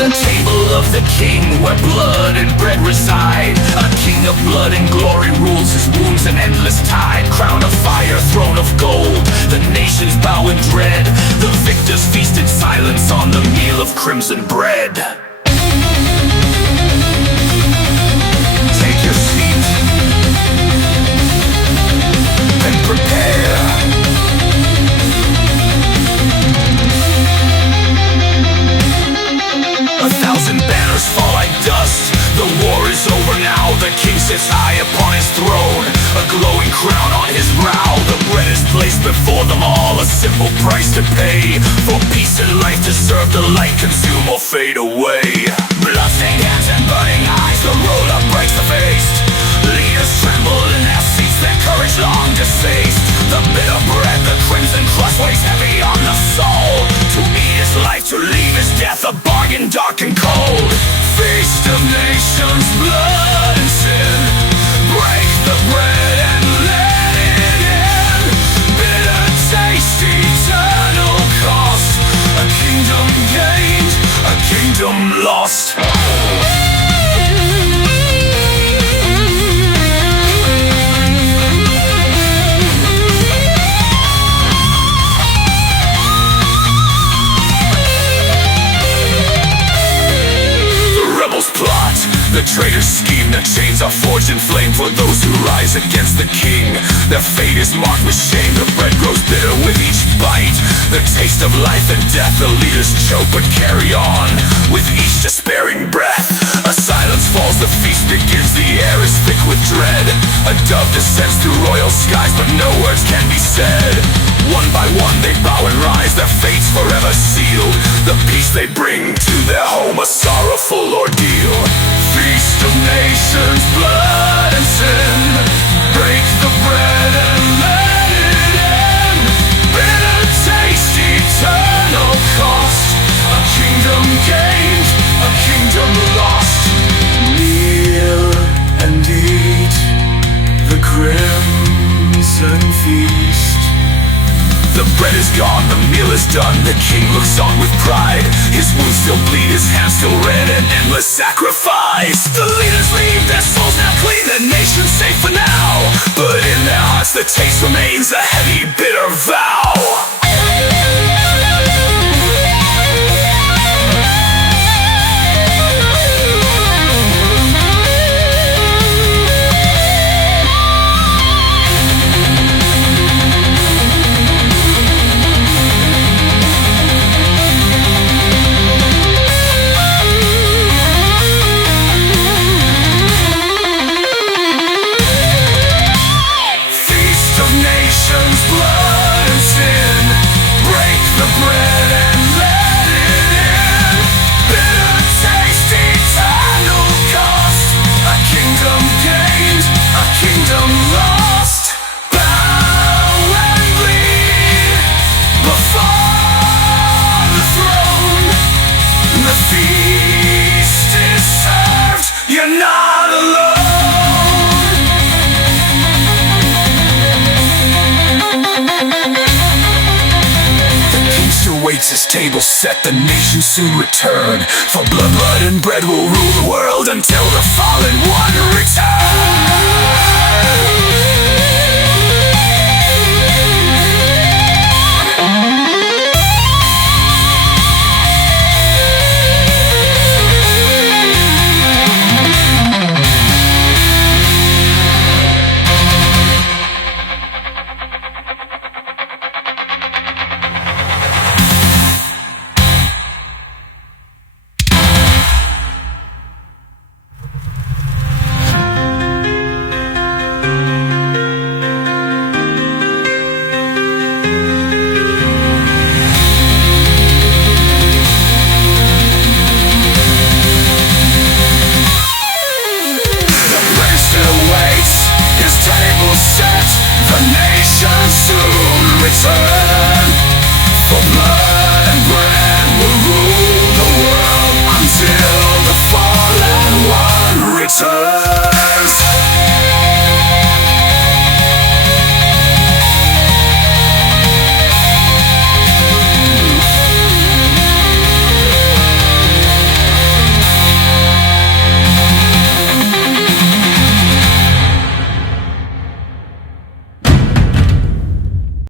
The table of the king, where blood and bread reside. A king of blood and glory rules his wounds an endless tide. Crown of fire, throne of gold, the nations bow in dread. The victors feast in silence on the meal of crimson bread. Take your seat and prepare. 1,000 banners fall like dust. The war is over now. The king sits high upon his throne, a glowing crown on his brow. The bread is placed before them all, a simple price to pay for peace and life, to serve the light, consume or fade away. Bloodstained hands and burning eyes, the ruler breaks the feast. Leaders tremble in their seats, their courage long defaced. The bitter bread, the crimson crust weighs heavy on the soul. To eat is life, to leave is death, a bargain dark and cold. Feast of nations, blood and sin. Break the bread and let it in. Bitter taste, eternal cost. A kingdom gained, a kingdom lost. Plot, the traitors scheme, the chains are forged in flame for those who rise against the king. Their fate is marked with shame, the bread grows bitter with each bite. The taste of life and death, the leaders choke but carry on with each despairing breath. A silence falls, the feast begins, the air is thick with dread. A dove descends through royal skies, but no words can be said. One by one they bow and rise, their fates forever sealed. The peace they bring to their home, a sorrowful ordeal. Feast of nations, blood and sin. Break the bread and let it in. Bitter taste, eternal cost. A kingdom gained, a kingdom lost. Kneel and eat the crimson feast. The bread is gone, the meal is done. The king looks on with pride. His wounds still bleed, his hands still red. An endless sacrifice. The leaders leave, their souls now clean. The nation's safe for now, but in their hearts the taste remains, a heavy, bitter vow. His table set, the nation soon return. For blood and bread will rule the world until the fallen one returns. The nation soon returns.